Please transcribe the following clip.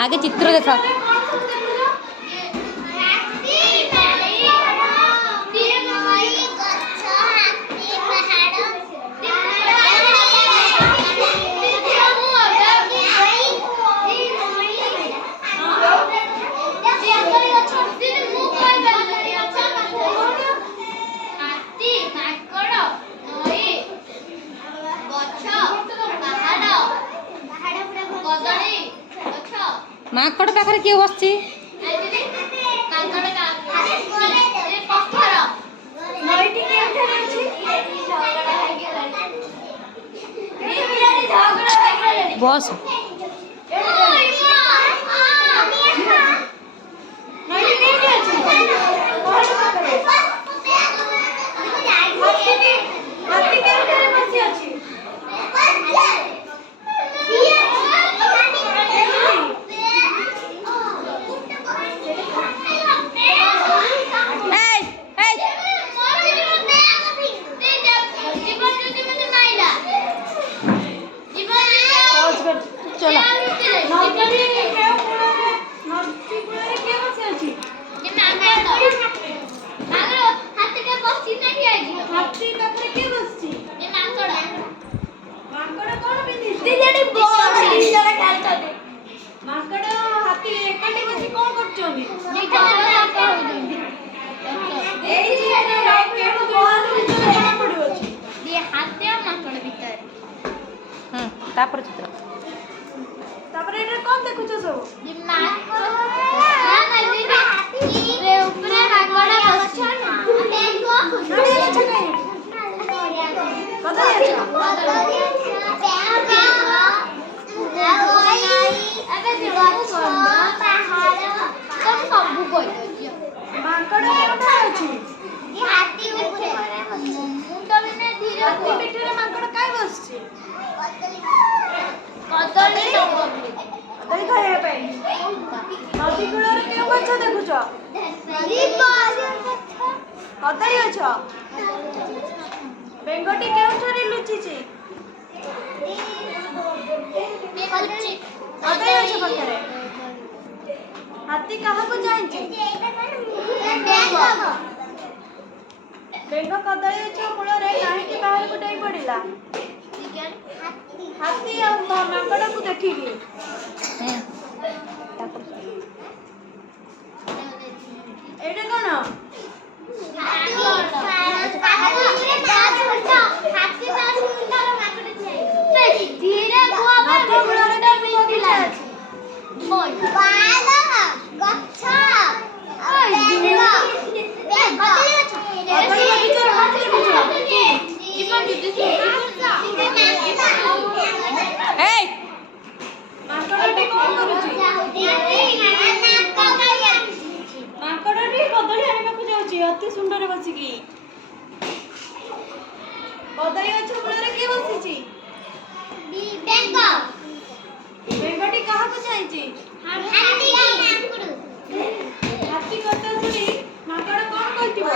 आगे चित्र देखा। ମାଙ୍କଡ଼ ପାଖରେ କିଏ ବସିଛି? ବସ୍ चला तापर चित्र तापर एटा कोन देखुछ सब कदली अछ बेंगटी केउठरे लुचिछि कदली अछ पकरे हाथी कहा को जाइछि बेंग कदली अछ मूल रे काहे के बाहर को डई पड़िला हाथी आ माकड़ को देखिली एटा कोन अति सुंदर बसिकी कदली गछ मूल के बसिछि बेंग बेंगटी कहा को जाइछि हाथी कथा सुनी माकड़ कोन कहतिबो